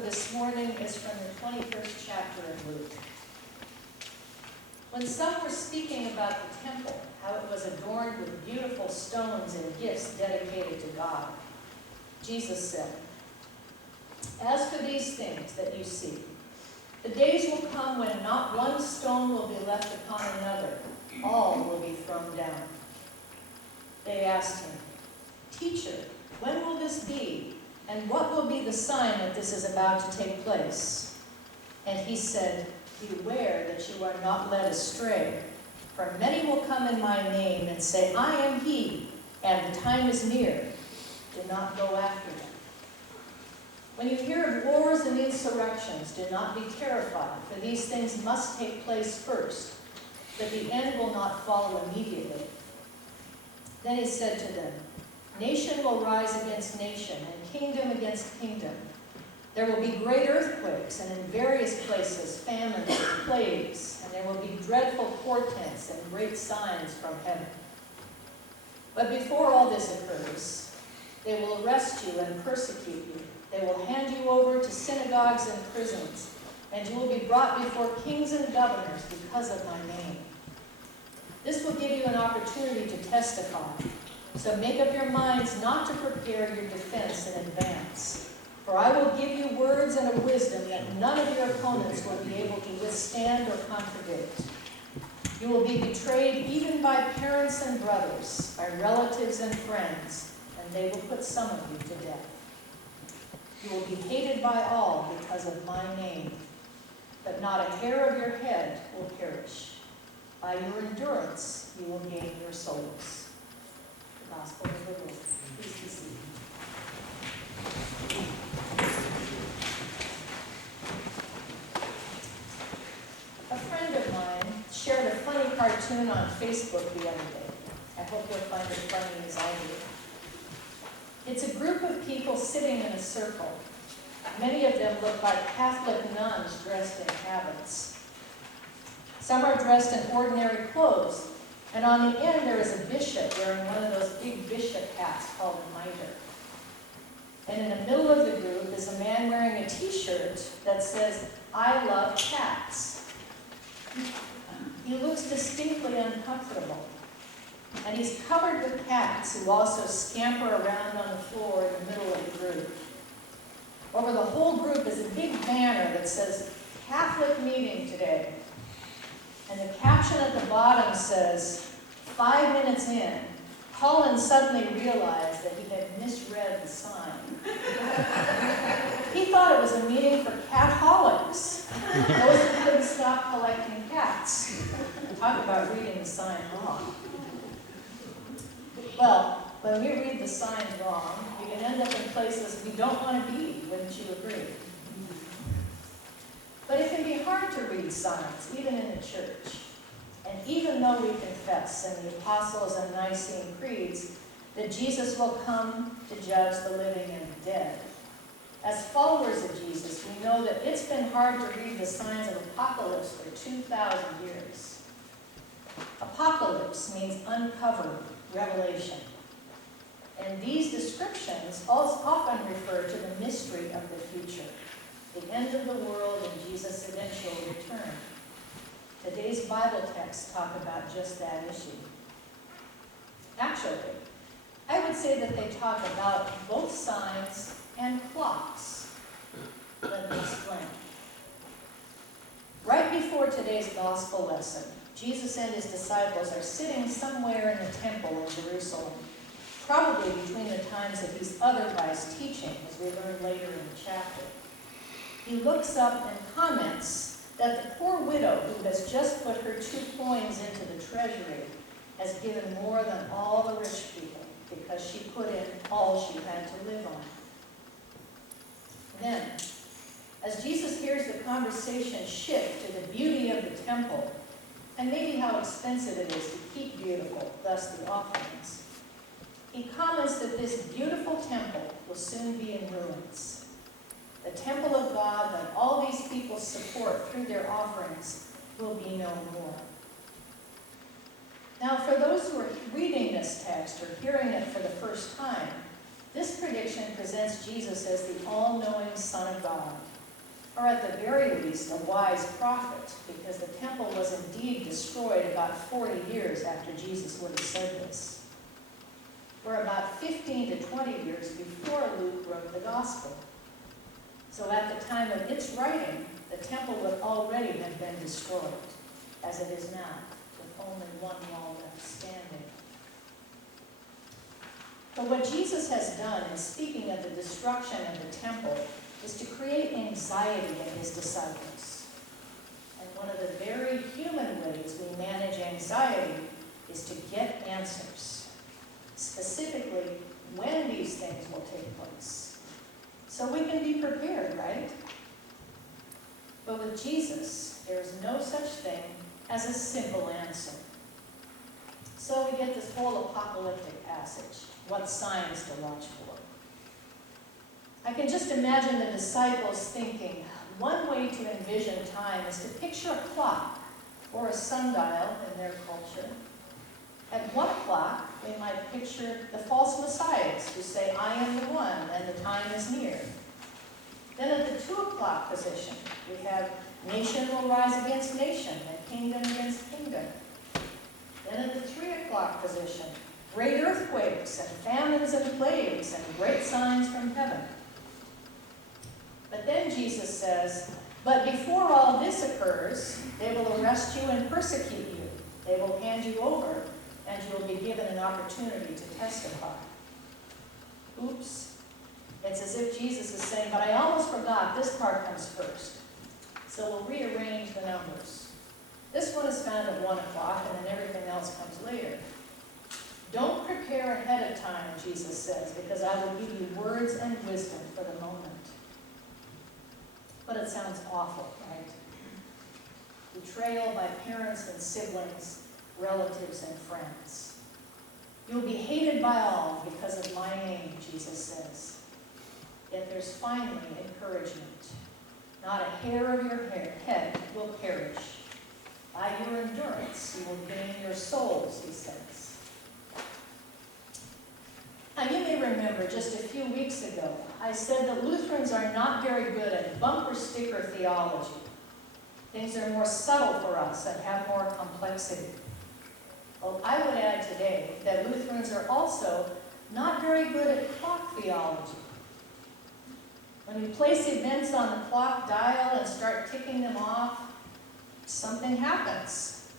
for this morning is from the 21st chapter of Luke. When some were speaking about the temple, how it was adorned with beautiful stones and gifts dedicated to God, Jesus said, "As for these things that you see, the days will come when not one stone will be left upon another, all will be thrown down." They asked him, "Teacher, when will this be? And what will be the sign that this is about to take place?" And he said, "Beware that you are not led astray. For many will come in my name and say, 'I am he,' and the time is near. Do not go after them. When you hear of wars and insurrections, do not be terrified, for these things must take place first, but the end will not follow immediately." Then he said to them, "Nation will rise against nation, and kingdom against kingdom. There will be great earthquakes, and in various places famines and plagues, and there will be dreadful portents and great signs from heaven. But before all this occurs, they will arrest you and persecute you. They will hand you over to synagogues and prisons, and you will be brought before kings and governors because of my name. This will give you an opportunity to testify. So make up your minds not to prepare your defense in advance. For I will give you words and a wisdom that none of your opponents will be able to withstand or contradict. You will be betrayed even by parents and brothers, by relatives and friends, and they will put some of you to death. You will be hated by all because of my name, but not a hair of your head will perish. By your endurance you will gain your souls." The Gospel of the Lord. Please be seated. A friend of mine shared a funny cartoon on Facebook the other day. I hope you'll find it funny as I do. It's a group of people sitting in a circle. Many of them look like Catholic nuns dressed in habits. Some are dressed in ordinary clothes, and on the end there is a bishop wearing one of those big bishop hats called a mitre. And in the middle of the group is a man wearing a t-shirt that says, "I love cats." He looks distinctly uncomfortable, and he's covered with cats who also scamper around on the floor in the middle of the group. Over the whole group is a big banner that says, "Catholic meeting today." And the caption at the bottom says, 5 minutes in, Colin suddenly realized that he had misread the sign. He thought it was a meeting for catholics, those who couldn't stop collecting cats. Talk about reading the sign wrong. Well, when we read the signs wrong, we can end up in places we don't want to be, wouldn't you agree? But it can be hard to read signs, even in the church. And even though we confess in the Apostles and Nicene Creeds that Jesus will come to judge the living and the dead, as followers of Jesus, we know that it's been hard to read the signs of apocalypse for 2,000 years. Apocalypse means uncovered, revelation. And these descriptions also often refer to the mystery of the future, the end of the world and Jesus' eventual return. Today's Bible texts talk about just that issue. Actually, I would say that they talk about both signs and clocks. Let me explain. Right before today's gospel lesson, Jesus and his disciples are sitting somewhere in the temple in Jerusalem, probably between the times that he's otherwise teaching, as we learn later in the chapter. He looks up and comments that the poor widow who has just put her 2 coins into the treasury has given more than all the rich people because she put in all she had to live on. Then, as Jesus hears the conversation shift to the beauty of the temple, and maybe how expensive it is to keep beautiful, thus the offerings, he comments that this beautiful temple will soon be in ruins. The temple of God that all these people support through their offerings will be no more. Now, for those who are reading this text or hearing it for the first time, This prediction presents Jesus as the all-knowing Son of God, or at the very least, a wise prophet, because the temple was indeed destroyed about 40 years after Jesus would have said this, or about 15 to 20 years before Luke wrote the Gospel. So at the time of its writing, the temple would already have been destroyed, as it is now, with only one wall left standing. But what Jesus has done in speaking of the destruction of the temple is to create anxiety in his disciples. And one of the very human ways we manage anxiety is to get answers, specifically when these things will take place, so we can be prepared, right? But with Jesus, there is no such thing as a simple answer. So we get this whole apocalyptic passage, what signs to watch for. I can just imagine the disciples thinking, one way to envision time is to picture a clock or a sundial in their culture. At 1 o'clock, we might picture the false messiahs who say, I am the one, and the time is near. Then at the 2 o'clock position, we have nation will rise against nation and kingdom against kingdom. Then at the 3 o'clock position, great earthquakes and famines and plagues and great signs from heaven. But then Jesus says, but before all this occurs, they will arrest you and persecute you. They will hand you over, and you will be given an opportunity to testify. Oops. It's as if Jesus is saying, but I almost forgot, this part comes first. So we'll rearrange the numbers. This one is found at 1 o'clock, and then everything else comes later. Don't prepare ahead of time, Jesus says, because I will give you words and wisdom for the moment. But it sounds awful, right? Betrayal by parents and siblings, relatives and friends. You'll be hated by all because of my name, Jesus says. Yet there's finally encouragement. Not a hair of your head will perish. By your endurance, you will gain your souls, he says. Now, you may remember just a few weeks ago, I said that Lutherans are not very good at bumper sticker theology. Things are more subtle for us and have more complexity. Well, I would add today that Lutherans are also not very good at clock theology. When we place events on the clock dial and start ticking them off, something happens.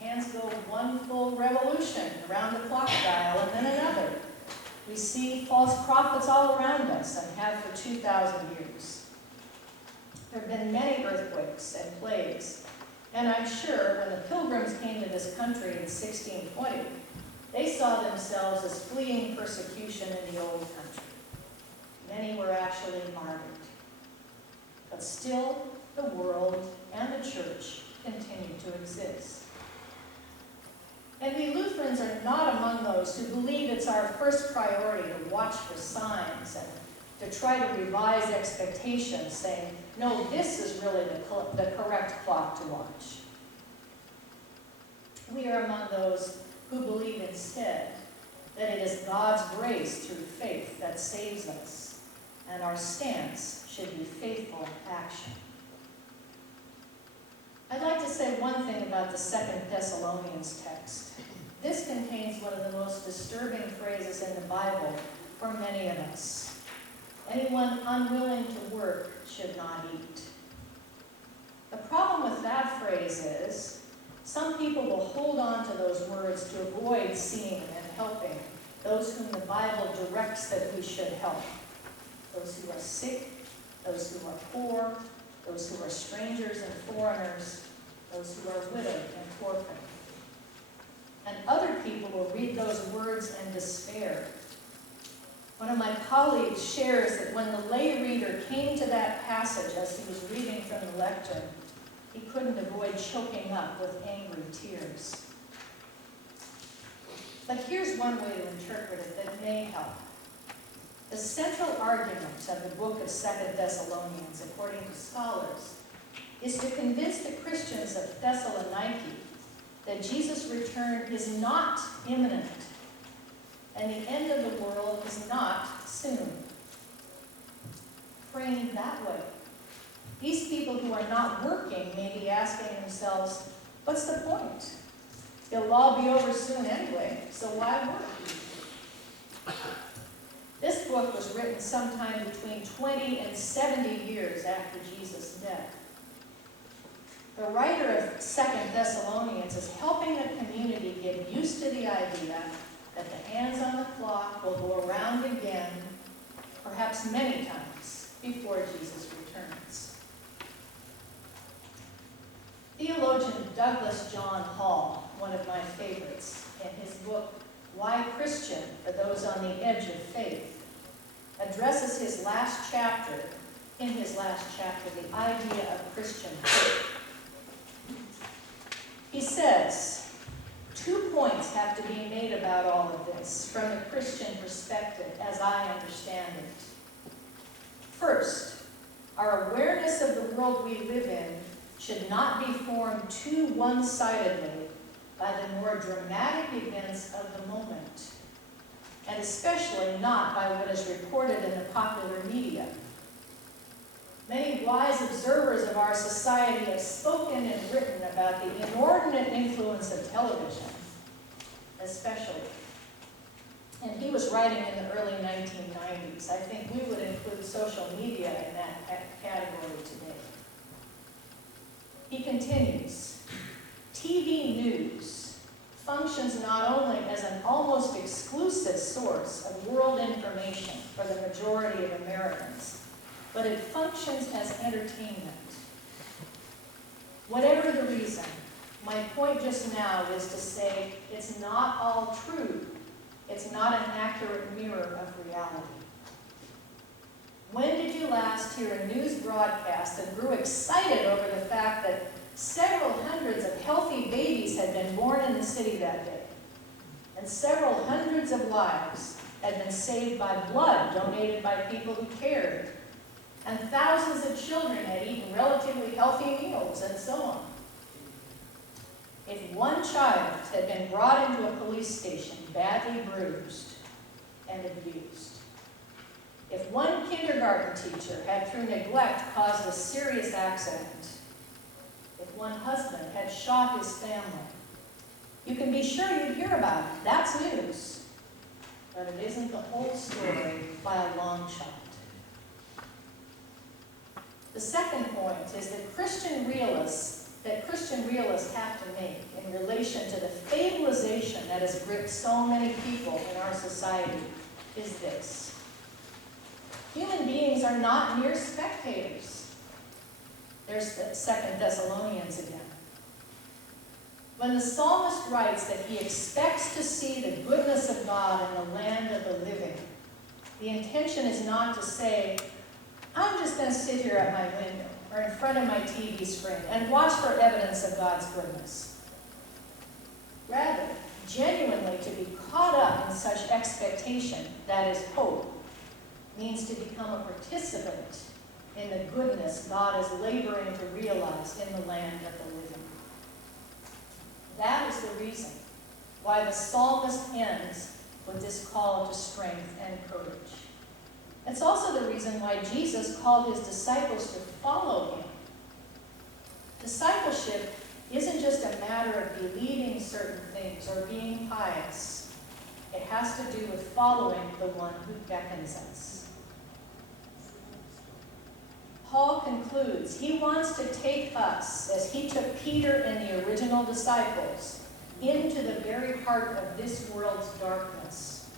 The hands go one full revolution around the clock dial and then another. We see false prophets all around us and have for 2,000 years. There have been many earthquakes and plagues, and I'm sure when the Pilgrims came to this country in 1620, they saw themselves as fleeing persecution in the old country. Many were actually martyred. But still, the world and the church continue to exist. And we Lutherans are not among those who believe it's our first priority to watch for signs and to try to revise expectations, saying, no, this is really the correct clock to watch. We are among those who believe instead that it is God's grace through faith that saves us, and our stance should be faithful action. I'd like to say one thing about the 2 Thessalonians text. This contains one of the most disturbing phrases in the Bible for many of us. Anyone unwilling to work should not eat. The problem with that phrase is some people will hold on to those words to avoid seeing and helping those whom the Bible directs that we should help. Those who are sick, those who are poor, those who are strangers and foreigners, those who are widowed and orphaned. And other people will read those words and despair. One of my colleagues shares that when the lay reader came to that passage as he was reading from the lectern, he couldn't avoid choking up with angry tears. But here's one way to interpret it that may help. The central argument of the book of 2 Thessalonians, according to scholars, is to convince the Christians of Thessaloniki that Jesus' return is not imminent, and the end of the world is not soon. Framed that way, these people who are not working may be asking themselves, what's the point? It'll all be over soon anyway, so why work? This book was written sometime between 20 and 70 years after Jesus' death. The writer of 2 Thessalonians is helping the community get used to the idea that the hands on the clock will go around again, perhaps many times, before Jesus returns. Theologian Douglas John Hall, one of my favorites, in his book, Why Christian for Those on the Edge of Faith, addresses in his last chapter, the idea of Christian faith. He says, 2 points have to be made about all of this from the Christian perspective, as I understand it. First, our awareness of the world we live in should not be formed too one-sidedly by the more dramatic events of the moment, and especially not by what is reported in the popular media. Many wise observers of our society have spoken and written about the inordinate influence of television, especially. And he was writing in the early 1990s. I think we would include social media in that category today. He continues, TV news functions not only as an almost exclusive source of world information for the majority of Americans, but it functions as entertainment. Whatever the reason, my point just now is to say it's not all true. It's not an accurate mirror of reality. When did you last hear a news broadcast that grew excited over the fact that several hundreds of healthy babies had been born in the city that day, and several hundreds of lives had been saved by blood donated by people who cared, and thousands of children had eaten relatively healthy meals, and so on? If one child had been brought into a police station badly bruised and abused, if one kindergarten teacher had through neglect caused a serious accident, if one husband had shot his family, you can be sure you'd hear about it. That's news. But it isn't the whole story by a long shot. The second point is that Christian realists have to make in relation to the fatalization that has gripped so many people in our society is this. Human beings are not mere spectators. There's the 2 Thessalonians again. When the psalmist writes that he expects to see the goodness of God in the land of the living, the intention is not to say, I'm just going to sit here at my window or in front of my TV screen and watch for evidence of God's goodness. Rather, genuinely to be caught up in such expectation, that is hope, means to become a participant in the goodness God is laboring to realize in the land of the living. That is the reason why the psalmist ends with this call to strength and courage. It's also the reason why Jesus called his disciples to follow him. Discipleship isn't just a matter of believing certain things or being pious. It has to do with following the one who beckons us. Paul concludes he wants to take us, as he took Peter and the original disciples, into the very heart of this world's darkness,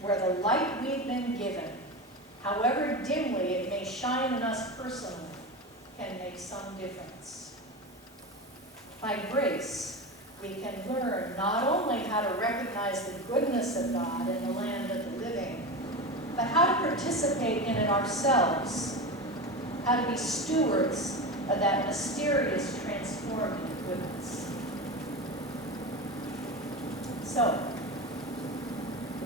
where the light we've been given, however dimly it may shine on us personally, can make some difference. By grace, we can learn not only how to recognize the goodness of God in the land of the living, but how to participate in it ourselves, how to be stewards of that mysterious, transformative goodness. So,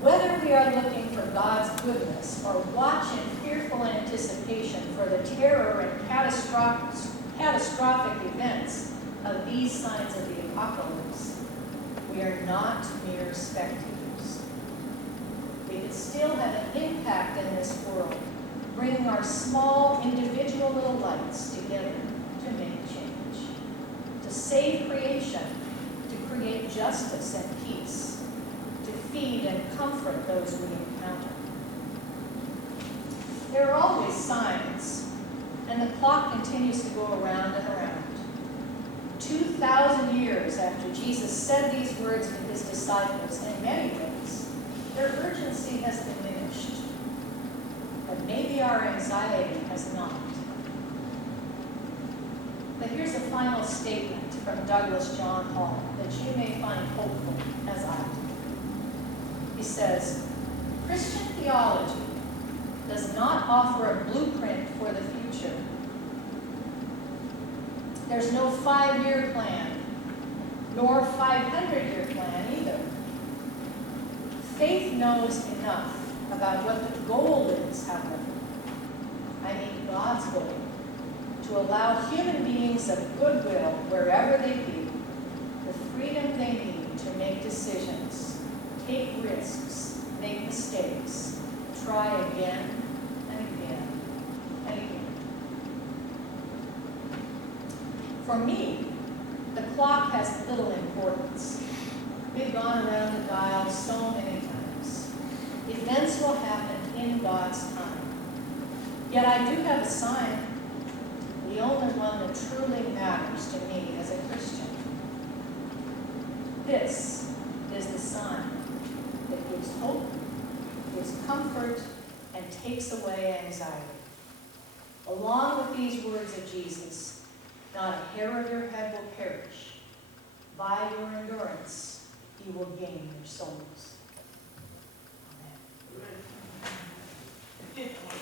whether we are looking for God's goodness or watch in fearful anticipation for the terror and catastrophic events of these signs of the apocalypse, we are not mere spectators. we can still have an impact in this world, bringing our small individual little lights together to make change, to save creation, to create justice and peace, to feed and comfort those we encounter. There are always signs, and the clock continues to go around and around. 2,000 years after Jesus said these words to his disciples, in many ways, their urgency has diminished, but maybe our anxiety has not. But here's a final statement from Douglas John Hall that you may find hopeful, as I do. He says, Christian theology does not offer a blueprint for the future. There's no 5-year plan, nor 500-year plan either. Faith knows enough about what the goal is, however. I mean God's goal, to allow human beings of goodwill, wherever they be, the freedom they need to make decisions, take risks, make mistakes, try again and again and again. For me, the clock has little importance. We've gone around the dial so many times. Events will happen in God's time. Yet I do have a sign, the only one that truly matters to me as a Christian. This is the sign that gives hope, gives comfort, and takes away anxiety. Along with these words of Jesus, not a hair of your head will perish. By your endurance, you will gain your souls. Amen. Amen.